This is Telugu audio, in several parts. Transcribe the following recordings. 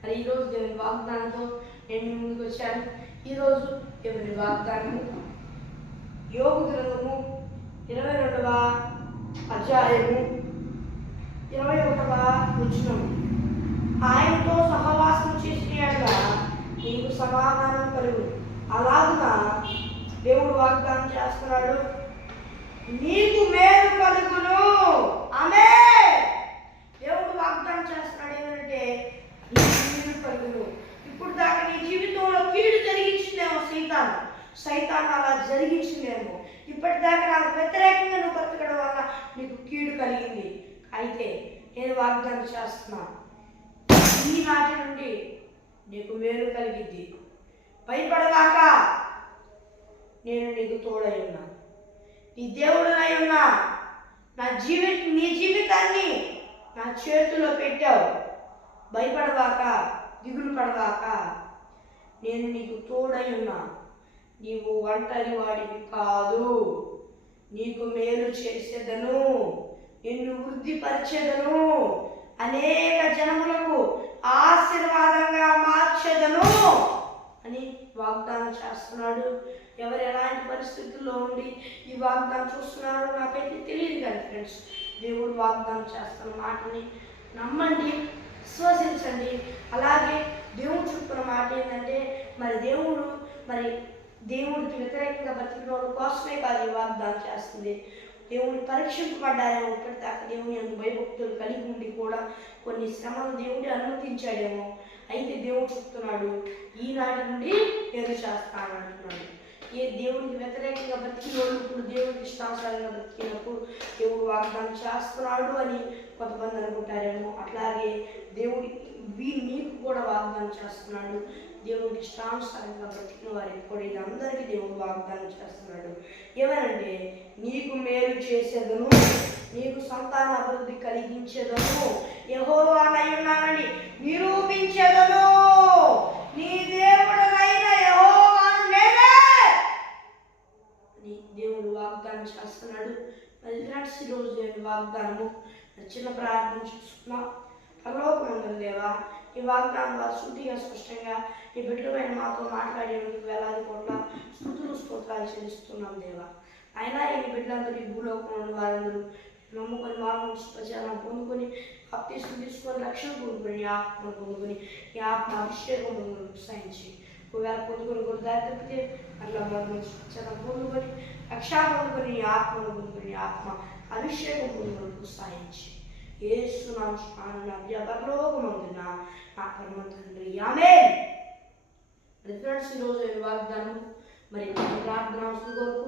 మరి ఈరోజు దేవుని వాగ్దానంతో నేను ముందుకు వచ్చాను. ఈరోజు దేవుని వాగ్దానము యోబు గ్రంథము 22వ అధ్యాయము 21వ వచనం. ఆయనతో సహవాసం చేసినట్లా నీకు సమాధానం కలుగు. అలాగున దేవుడు వాగ్దానం చేస్తున్నాడు, నీకు మేలు కలుగును. ఆమేన్. దేవుడు వాగ్దానం చేస్తున్నాడు ఏమంటే నీకు మేలు కలుగును. ఇప్పుడు దాకా నీ జీవితంలో కీడు జరిగించిందేమో సైతాన్ అలా జరిగించిందేమో. ఇప్పటిదాకా నాకు వ్యతిరేకంగా నువ్వు బ్రతకడం వల్ల నీకు కీడు కలిగింది. అయితే నేను వాగ్దానం చేస్తున్నా, ఈనాటి నుండి నీకు మేలు కలిగిద్ది. భయపడగాక, నేను నీకు తోడై ఉన్నా, నీ దేవుడునై ఉన్నా. నీ జీవితాన్ని నా చేతిలో పెట్టావు. భయపడవాక, దిగులు పడవాక, నేను నీకు తోడై ఉన్నా. నీవు ఒంటరి వాడివి కాదు. నీకు మేలు చేసేదను, నిన్ను వృద్ధిపరిచేదను, అనేక జనములకు ఆశీర్వాదంగా మార్చేదను అని వాగ్దానం చేస్తున్నాడు. ఎవరు ఎలాంటి పరిస్థితుల్లో ఉండి ఈ వాగ్దానం చూస్తున్నారో నాకైతే తెలియదు కానీ ఫ్రెండ్స్, దేవుడు వాగ్దానం చేస్తున్న మాటని నమ్మండి, విశ్వసించండి. అలాగే దేవుడు చెప్తున్న మాట ఏంటంటే దేవుడికి వ్యతిరేకంగా బ్రతికిన వాళ్ళ కోసమే కాదు ఈ వాగ్దానం చేస్తుంది. దేవుని పరీక్షింపబడ్డారేమో, ఇప్పటిదాకా దేవుని అందు భయభక్తులు కలిగి ఉండి కూడా కొన్ని శ్రమలు దేవుడి అనుమతించాడేమో. అయితే దేవుడు చెప్తున్నాడు, ఈనాటి నుండి నేను చేస్తాను అంటున్నాడు. ఏ దేవునికి వ్యతిరేకంగా బ్రతికిన వాళ్ళు ఇప్పుడు దేవుడికి ఇష్టానుసారంగా బ్రతికినప్పుడు దేవుడు వాగ్దానం చేస్తున్నాడు అని కొంతమంది అనుకుంటారేమో. అట్లాగే దేవుడి నీకు కూడా వాగ్దానం చేస్తున్నాడు. దేవుడికి ఇష్టానుసారంగా బ్రతికిన వారికి కూడా ఇది అందరికీ దేవుడు వాగ్దానం చేస్తున్నాడు. ఏమనంటే నీకు మేలు చేసేదను, నీకు సంతాన అభివృద్ధి కలిగించేదను, యెహోవానై ఉన్నానని నిరూపించేదను, నీ దేవుడనైన యెహోవాను నేనే అని దేవుడు వాగ్దానం చేస్తున్నాడు. మరి ఫ్రెండ్స్, ఈరోజు నేను వాగ్దానము చిన్న ప్రార్థన చూస్తున్నా. పరలోకమందున్న దేవా, ఈ వాగ్దానం ద్వారా శుద్ధిగా స్పష్టంగా ఈ బిడ్డలైన మాతో మాట్లాడేందుకు వేలాది కోట్ల స్తుతులు స్తోత్రాలు చెల్లిస్తున్నాం దేవా. అయినా ఈ బిడ్డలందరూ ఈ భూలోకంలో వారందరూ నమ్ముకొని మార్గం ప్రచారం పొందుకొని బాప్తిస్మం తీసుకొని రక్షణ పొందుకొని ఆత్మను పొందుకొని ఈ ఆత్మ అభిషేకం ప్రోత్సహించి ఒకవేళ పొందుకొని కూడా దారి తప్పితే అట్లా మార్గం ప్రచారం పొందుకొని రక్షణ పొందుకొని ఈ ఆత్మను పొందుకొని ఆత్మ అభిషేకం పొందుకొని ప్రోత్సహించి యేసు నామమున పరలోకమందున నా పరమ తండ్రి ఆమేన్. ఫ్రెండ్స్, ఈరోజు వాగ్దానం మరి ప్రార్థన కొరకు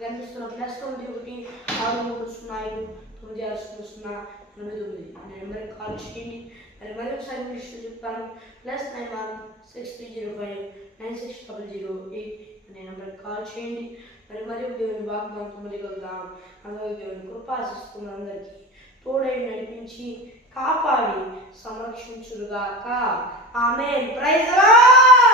కనిపిస్తున్న +9163599609 అనే నెంబర్కి కాల్ చేయండి. మరి మరొకసారి ఇంగ్లీష్లో చెప్తాను, +916305960008 అనే నెంబర్కి కాల్ చేయండి. మరి దేవుని వాగ్దానంతో మరి కలుద్దాం. అందరూ దేవుని కృపాశిస్తున్న అందరికీ తోడై నడిపించి కాపాడి సంరక్షించుగాక. ఆమేన్. Praise the lord.